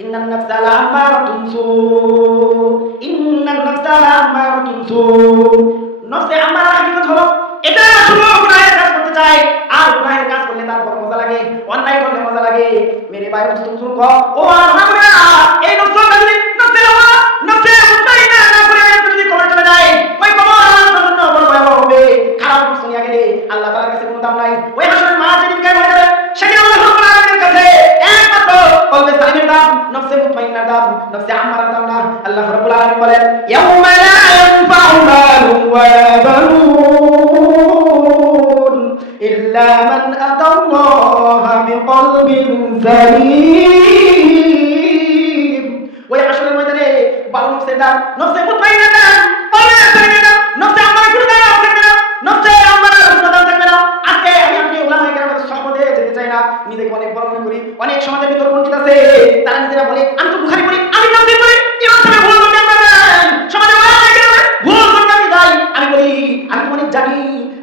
ইন্নান নাফসা লাআমারাতুন সু ইন্নান নাফসা লাআমারাতুন সু নফসে আমারা হাকিকত হলো, এটা শুধু গুনাহের কাজ করতে চায়। আর গুনাহের কাজ করলে তার বড় মজা লাগে, অন্যায় করলে মজা লাগে। মেরে ভাই তুমি শুনুন কো ও আর না করে এই নফসটা যদি নফসে আমার নফসে মুতাই না না করে যদি কবর চলে যায় ওই কবর আল্লাহর জন্য বড় ভয়াবহ হবে খারাপ নফস নিয়ে গেলে আল্লাহ তাআলার কাছে কোনো দাম নাই ওই হাসরের মা যেদিন কায় হয়ে যাবে সেদিন আল্লাহ রাব্বুল আলামিনের কাছে একমাত্র কলবে সালিমের দাম নফসে মুতমাইন্নার আম্মারার দাম না, আল্লাহ রাব্বুল আলামিন বলেন, ইয়াউমা লা ইয়ানফাউ মালুন ওয়ালা বানুন ইল্লা মান আতাল্লাহা ময়দানে বারো সেটা দাম কলবে সালিমের দাম নফসে আম্মারার কোনো দাম থাকবে না নফসে আম্মারার কোনো দাম থাকবে না আজকে আমি আপনি উলামায়ে কেরামের সহমতে যেতে চাই না নিজেকে অনেক বড় মনে করি অনেক সমাজের ভিতর পণ্ডিত আছে তারা নিজেরা বলে আমি তো বুখারি পড়ি আমি তাফসীর পড়ি ইমাম সাহেব ভুল করতে পারেন সমাজে উলামায়ে কেরামের ভুল করতে আমি যাই আমি বলি আমি তো অনেক জানি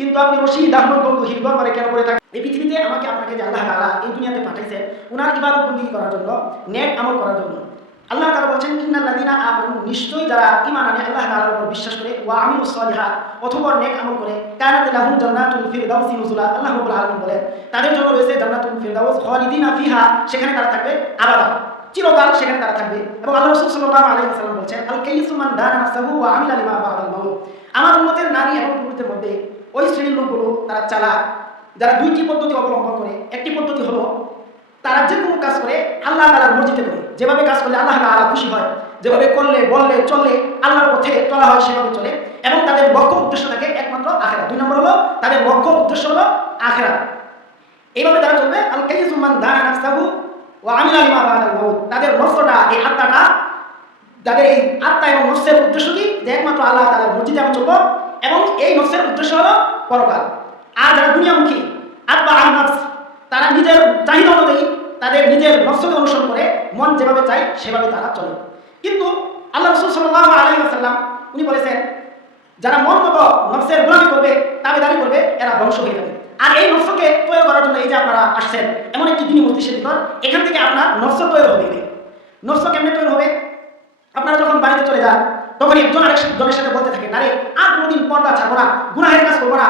কিন্তু আপনি রশিদ আহমদ গঙ্গু হিরগর মানে কেন করে থাকেন? এই পৃথিবীতে আমাকে আপনাকে যে আল্লাহ তাআলা এই দুনিয়াতে পাঠাইছেন ওনার ইবাদত বন্দি করার জন্য নেক আমল করার জন্য। আল্লাহ তাআলা বলছেন, ইন্নাল লাযিনা আমানু নিশ্চয়ই যারা ঈমান আনে, আল্লাহ তাআলার উপর বিশ্বাস করে, ওয়া আমিলুস সালিহাত অথবা নেক আমল করে, কানাত লাহুম জান্নাতুল ফিরদাউসি নুজুলা আল্লাহ রাব্বুল আলামিন বলেন, তাদের জন্য রয়েছে জান্নাতুল ফিরদাউস খালিদিনা ফিহা, সেখানে তারা থাকবে আবাদা। চিরকাল সেখানে তারা থাকবে। এবং আল্লাহ রাসূল সাল্লাল্লাহু আলাইহি ওয়াসাল্লাম বলেছেন, আল কাইসু মান দানা নাফসাহু ওয়া আমিলা লিমা বা'দাল মাউত আমার উম্মতের নারী এবং পুরুষদের মধ্যে ওই শ্রেণির লোকগুলো তারা চালাক, যারা দুইটি পদ্ধতি অবলম্বন করে। একটি পদ্ধতি হলো, তারা যে কোনো কাজ করে আল্লাহ তালার মর্জিতে করে। যেভাবে কাজ করলে আল্লাহ তাআলা খুশি হয়, যেভাবে করলে, বললে, চললে আল্লাহর পথে চলা হয়, সেভাবে চলে। এবং তাদের লক্ষ্য উদ্দেশ্য থাকে একমাত্র আখেরা দুই নম্বর হলো, তাদের লক্ষ্য উদ্দেশ্য হলো আখেরা এইভাবে তারা চলবে আল কাইসুমান দানা আমিলা লিমা বা'দাল মাউত। তাদের নফসটা এই আত্মাটা যাদের এই আত্মা এবং নফসের উদ্দেশ্য কি? যে একমাত্র আল্লাহ তাআলার মসজিদে আমি চলবো এবং এই নফসের উদ্দেশ্য হলো পরকাল। আর যারা দুনিয়ামুখী, আত্মা আর নফস, তারা নিজের চাহিদা অনুযায়ী তাদের নিজের নফসকে অনুসরণ করে মন যেভাবে চায় সেভাবে তারা চলে। কিন্তু আল্লাহ রসুল সাল্লাল্লাহু আলাইহি ওয়াসাল্লাম, উনি বলেছেন, যারা মন মতো নফসের গোলামি করবে, তাবেদারি করবে, এরা ধ্বংস হয়ে যাবে। আর এই নফসকে তৈরি করার জন্য এই যে আপনারা আসছেন, এমন একটি দিনই মস্তিষ্কের ভিতর, এখান থেকে আপনার নফস তৈরি হবে। নফস কেমনে তৈরি হবে? আপনারা যখন বাড়িতে চলে যান তখন একজন আরেক জনের সাথে বলতে থাকেন আরে আর কোনোদিন পর্দা ছাড়বো না, গুনাহের কাজ করব না।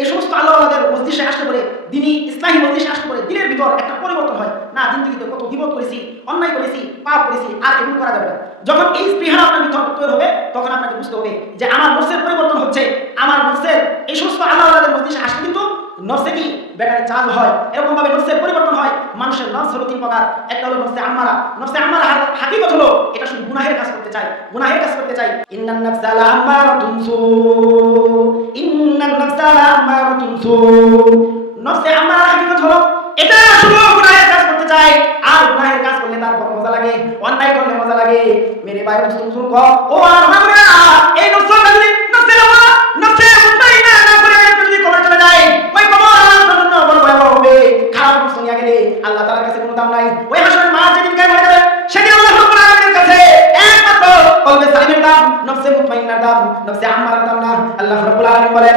এই সমস্ত আল্লাহ আল্লাহদের মসজিষে আসতে পারে দিনই ইসলামী মসজিষে আসতে পারে দিনের ভিতর একটা পরিবর্তন হয়। না দিন থেকে কত বিপদ করেছি, অন্যায় করেছি, পাপ করেছি, আর এগুলো করা যাবে না। যখন এই স্পৃহা আপনার ভিতর তৈরি হবে, তখন আপনাকে বুঝতে হবে যে আমার নফসের পরিবর্তন হচ্ছে। আমার নফসের এই সমস্ত আল্লাহ আল্লাহদের মসজিষে আসলে কিন্তু নফসে কি? ব্যাটারি চার্জ হয়। এরকম ভাবে নফসের পরিবর্তন হয়। মানুষের নফস হলো তিন প্রকার। একটা হলো নফসে আম্মারা। নফসে আম্মারা হাকিকত হলো, এটা শুধু গুনাহের কাজ করতে চায়। গুনাহের কাজ করতে চায়। ইন্নান নাফসা লাআম্মারাতুন সু। ইন্নান নাফসা লাআম্মারাতুন সু। নফসে আম্মারা হাকিকত হলো, এটা শুধু গুনাহের কাজ করতে চায়। আর গুনাহের কাজ করলে তার মজা লাগে। অন্যায় করলে মজা লাগে। মেরে ভাই তুমি শুনুন কো ও আর না করে এই নফসটা যদি নফসে আমার নফসে মুতাই না না করে যদি কবর চলে যায় ওই কবর আল্লাহর জন্য বড় ভয়াবহ হবে খারাপ নফস নিয়ে গেলে আল্লাহ তাআলার কাছে কোনো দাম নাই ওই হাসরের মা যেদিন কায় হয়ে যাবে সেদিন আল্লাহ রাব্বুল আলামিনের কাছে একমাত্র কলবে সালিমের দাম নফসে মুতমাইন্নার দাম নফসে আম্মারার দাম না আল্লাহ রাব্বুল আলামিন বলেন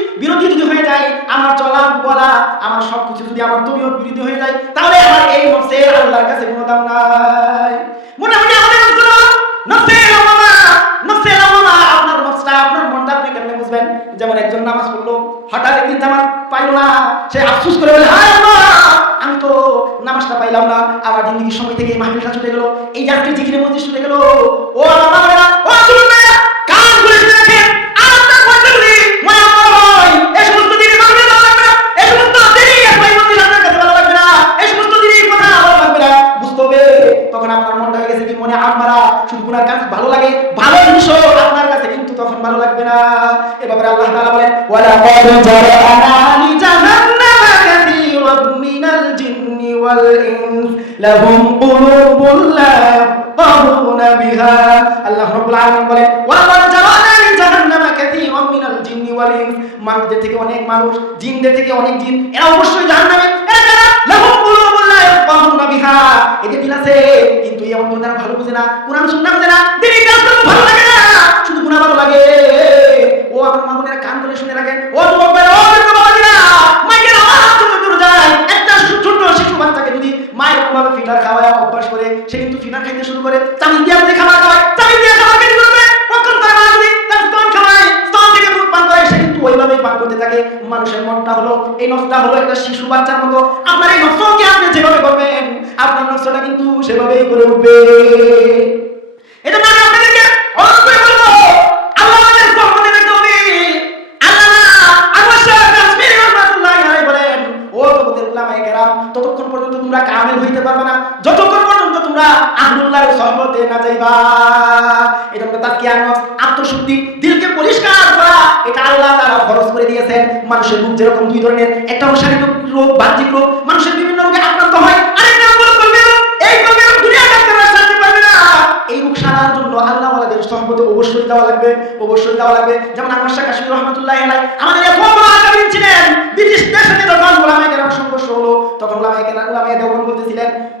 বিরোধী যদি হয়ে যায়, আমার চলা বলা, আমার সব কিছু যদি আমার তবিয়ত বিরোধী হয়ে যায়, তাহলে আমার এই নফসে আল্লাহর কাছে কোনো দাম নাই। আমাদের আপনি কেমনে বুঝবেন? যেমন একজন নামাজ পড়ল, হঠাৎ একদিন জামাত পাইলো না, সে আফসোস করে বলে, হায় আমি তো নামাজটা পাইলাম না। আমার জিন্দগির সময় থেকে এই মাহফিলটা ছুটে গেল, এই জিকিরে মসজিদ ছুটে গেল। ও আমার ও শুধু গুনার কাজ ভালো লাগে, ভালো আপনার কাছে, কিন্তু তখন ভালো লাগবে না। এ ব্যাপারে আল্লাহ তাআলা বলেন ওয়ালা মিনাল জিন্নি ওয়াল ইনস, লাহুম কুলুবুন লা বিহা। আল্লাহ রাব্বুল আলামিন ওয়ালা মিনাল জিন্নি ওয়াল ইনস। মানুষদের থেকে অনেক মানুষ, জিনদের থেকে অনেক জিন, এরা অবশ্যই জাহান্নামে কান করে শুনে রাখেন, ও একটা ছোট্ট শিশু বাচ্চাকে যদি মায়ের ভাবে ফিটার খাওয়ায় অভ্যাস করে, সে কিন্তু ফিটার খাইতে শুরু করে চামিচ দিয়ে খাবার খাওয়ায় চামিচ দিয়ে থাকে মানুষের মনটা হলো, এই নফসটা হলো একটা শিশু বাচ্চার মতো। আপনার এই নফসকে আপনি যেভাবে করবেন, আপনার নফসটা কিন্তু সেভাবেই করে উঠবে। এটা মানে আপনাদেরকে না তোমাদের ততক্ষণ পর্যন্ত তোমরা কামেল হইতে পারবে না। যতক্ষণ আহলুল্লাহর সহবতে না যাইবা। এটা হলো তাকিয়া নফস আত্মশুদ্ধি, দিলকে পরিষ্কার করা। এটা আল্লাহ তাআলা ফরজ করে দিয়েছেন। মানুষের রূপ যেরকম দুই ধরনের, একটা হলো শারীরিক রোগ, বাহ্যিক রোগ। মানুষের বিভিন্ন রোগে আক্রান্ত হয়। আরেকটা হলো আমাদের সহমতে অবশ্যই দেওয়া লাগবে, অবশ্যই দেওয়া লাগবে। যেমন আমার শাহ কাশ্মীর রহমতুল্লাহ আমাদের ছিলেন। তখন বলতেছিলেন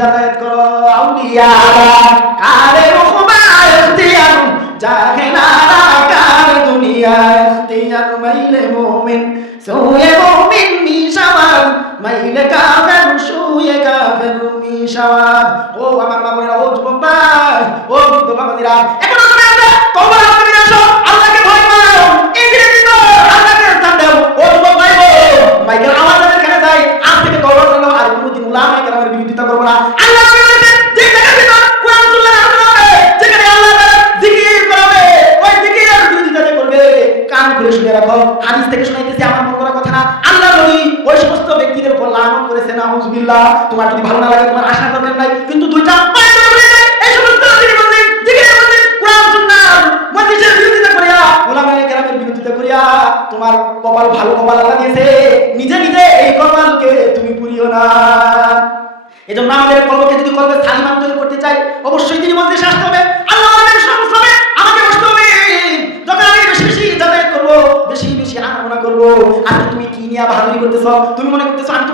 যাতায়াত করো, আউলিয়া কারে রুখবা ইখতিয়ার জাহেলারা কার দুনিয়া ইখতিয়ার মাইলে মুমিন, সুয়ে মুমিন মিশাওয়ার, মাইলে কাফের সুয়ে কাফের মিশাওয়ার। ও আমার মা ও যুবক ভাই, ও বৃদ্ধ বাবাজিরা করেছে নাউজুবিল্লাহ। তোমার যদি ভালো না লাগে, তোমার আশা দরকার নাই, কিন্তু দুইটা তোমার কপাল ভালো কপাল দিয়েছে। নিজে নিজে এই কপালকে তুমি পুরিও না। আমাদের যদি তৈরি করতে চাই অবশ্যই তিনি মধ্যে আসতে হবে। আল্লাহ হবে আমাকে হবে। আমি বেশি বেশি যাতায়াত করব, বেশি বেশি তুমি কি নিয়ে বাহাদুরি করতেছো? তুমি মনে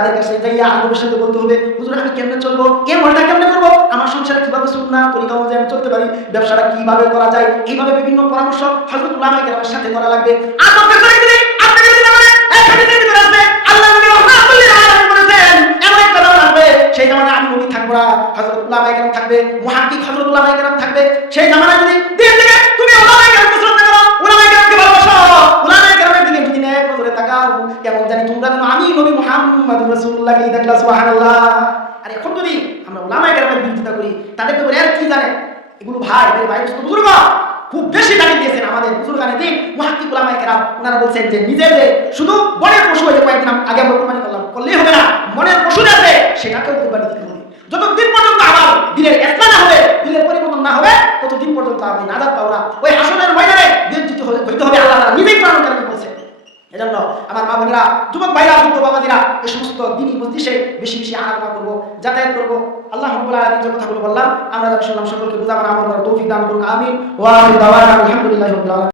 তাদের কাছে যাইয়া সাথে বলতে হবে, হুজুর, আমি কেমনে চলবো? এ মনটা কেমনে করব? আমার সংসারে কীভাবে সুন্নাহ তরিকা অনুযায়ী আমি চলতে পারি? ব্যবসাটা কীভাবে করা যায়? এইভাবে বিভিন্ন পরামর্শ হযরত উলামায়ে কেরামের সাথে করা লাগবে। সেই জামানায় আমি নবী থাকব না। হযরত কেরাম থাকবে মুহাদ্দিস হযরত কেরাম থাকবে, সেই জামানায় যদি তুমি উলামায়ে কেরামকে শ্রদ্ধা করো উলামায়ে কেরামকে ভালোবাসো উলামায়ে কেরামের দিকে যদি এক নজরে তাকাও কেমন জানি তোমরা যেন আমি নবী মুহাম্মদ রাসূলুল্লাহকে দেখলা সুবহানাল্লাহ। আর এখন যদি আমরা উলামায়ে কেরামের বিরোধিতা করি, তাদেরকে বলে আর কি জানে? এগুলো ভাই, এদের ভাই বুঝতে বুজুর্গ। খুব বেশি দাবি দিয়েছেন আমাদের বুজুর্গানে দিন মুহাক্কিক উলামায়ে কেরাম। ওনারা বলছেন যে নিজে যে শুধু বনের পশু হয়ে কয়েকদিন আগে আমরা কোরবানি করলাম, করলেই হবে না। মনের পশু আছে, সেটাকেও কোরবানি দিতে হবে। যতদিন পর্যন্ত আমার দিনের ইসলাম না হবে, দিনের পরিবর্তন না হবে, ততদিন পর্যন্ত আমি নাজাত পাবো না। ওই হাসনের ময়দানে বিদ্যুৎ হইতে হবে আল্লাহ নিজেই কোরআন কারিমে বলছেন। এজন্য আমার মা বোনেরা যুবক ভাইরা যুক্ত বাবাজিরা এই সমস্ত দিনই মজলিসে বেশি বেশি আলোচনা করব, যাতায়াত করব। আল্লাহ রাব্বুল আলামিন কথাগুলো বললাম, আমরা শুনলাম, সকলকে বুঝাবার আমল তৌফিক দান করুন আমি